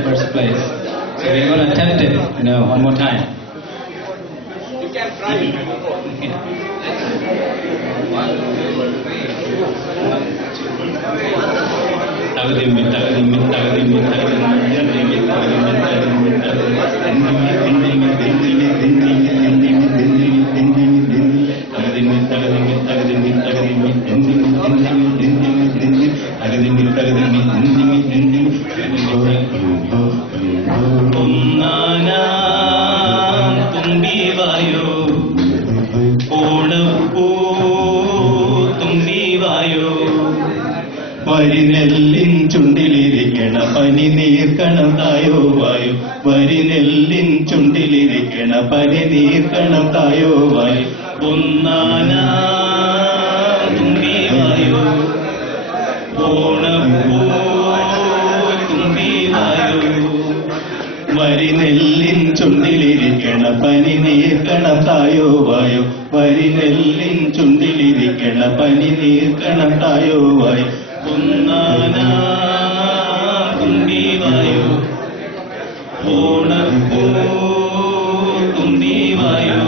the first place. So we're going to attempt it, one more time. You can try it. വരിനെല്ലിൻ ചുണ്ടിലിരിക്കണ പനി നീർക്കണം തായോ വായു വരിനെല്ലിൻ ചുണ്ടിലിരിക്കണ പനി നീർക്കണം തായോ വായു ഒന്നാനാ തുമ്പി വായു ഓണപ്പൂ തുമ്പി വായു വരിനെല്ലിൻ ചുണ്ടിലിരിക്കണ പനി നീർക്കണം തായോ വായു വരിനെല്ലിൻ ചുണ്ടിലിരിക്കണ പനി നീർക്കണം തായോ വായു ഒന്നാനാ തുമ്പി വായു ഓണപ്പൂ തുമ്പി വായു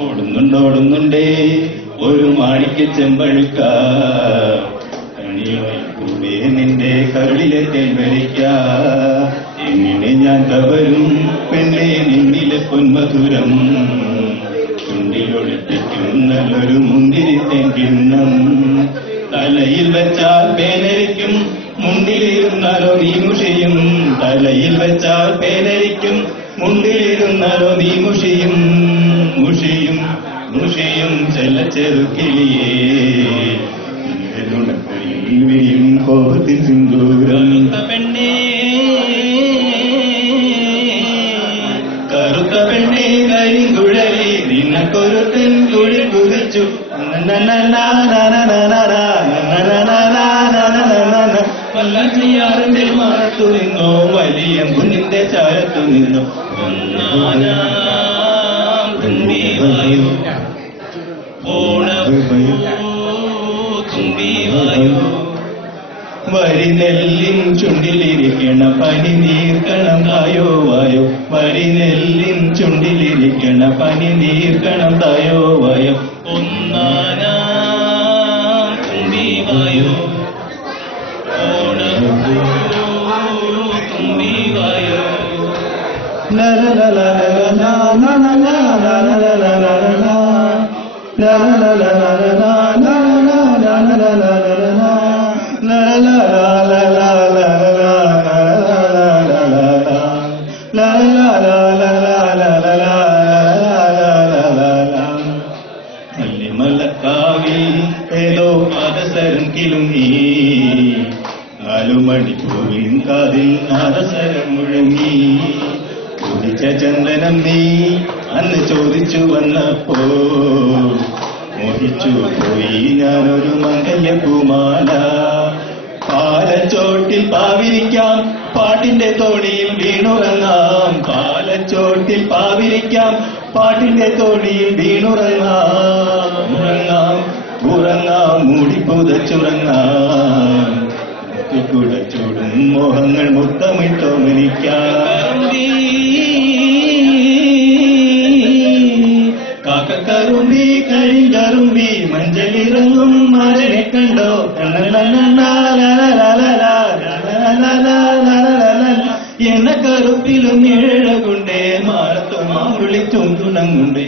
ഓടുന്നുണ്ടോടുന്നുണ്ടേ ഒരു മാണിക്ക ചെമ്പഴുക്ക കണിയോടെ നിന്റെ കരളിലെ തേൻവരിക്ക എങ്ങനെ ഞാൻ കവരും പെണ്ണെ നിന്നിലെ പൊന്മധുരം ചുണ്ടിലൊളിപ്പിക്കും നല്ലൊരു മുന്തിരി തെങ്കിണ്ണം തലയിൽ വെച്ചാൽ പേനരിക്കും മുണ്ടിലിരുന്നാലോ നീ മുഷിയും തലയിൽ വെച്ചാൽ പേനരിക്കും മുണ്ടിലിരുന്നാലോ നീ മുഷിയും മുഷിയും മുഷിയും ചെറുക്കിളിയേ വിരിയും കോപത്തിൽ സിന്ദൂരം പെണ്ണേ കറുത്ത പെണ്ണേ കരിങ്കുഴലി നിനക്കൊരു തെൻകുഴി കുതിച്ചു വല്ലാറിന്റെ മാറത്തു നിന്നോ വലിയ മുന്നിന്റെ ചാരത്തു നിന്നോ തുമ്പി വായു ഓണപ്പൂ തുമ്പി വായു വരിനെല്ലിൻ ചുണ്ടിലിരിക്കണ പനി നീർക്കണം തായോ വായോ വരിനെല്ലിൻ ചുണ്ടിലിരിക്കണ പനി നീർക്കണം തായോ വായോ ഒന്നാനാ തുമ്പി വായോ ഓണപ്പൂ തുമ്പി വായോ മല്ലക്കാവിൽ ഏതോ പാദസരം കിലുങ്ങി നാലുമണിപ്പൂവിൻ കാതിൽ നാദസരം മുഴങ്ങി ചോദിച്ച ചന്ദനം നീ അന്ന് ചോദിച്ചു വന്നപ്പോ മോഹിച്ചു പോയി ഞാനൊരു മംഗല്യപൂമാല പാലച്ചോട്ടിൽ പാവിരിക്കാം പാട്ടിന്റെ തോണിയിൽ വീണുറങ്ങാം പാലച്ചോട്ടിൽ പാവിരിക്കാം പാട്ടിന്റെ തോണിയിൽ വീണുറങ്ങാം ഉറങ്ങാം ഉറങ്ങാം മൂടിപ്പുതച്ചുറങ്ങാം കുടച്ചൂടും മോഹങ്ങൾ മുത്തമിട്ടോ മരിക്കാം കാക്കക്കറുമ്പി കരിങ്കറുമ്പി മഞ്ചലിറങ്ങും മരനെ കണ്ടോ എന്ന കറുപ്പിലും ഇഴകുണ്ടേ മാറത്തു മാറുളി ചൊന്തുണങ്ങുണ്ടേ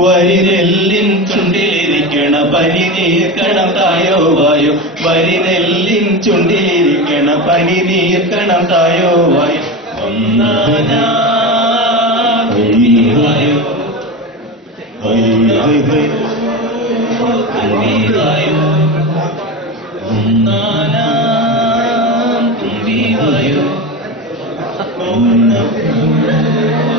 വരിനെല്ലിൻ ചുണ്ടിലിരിക്കണ പനി നീർക്കണം തായോ വായോ വരിനെല്ലിൻ ചുണ്ടിലിരിക്കണ പനി നീർക്കണം തായോ വായോ ഒന്നാനാ തുമ്പി വായോ തുമ്പി വായോ ഒന്നാനാ തുമ്പി വായോ Om Namah